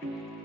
thank you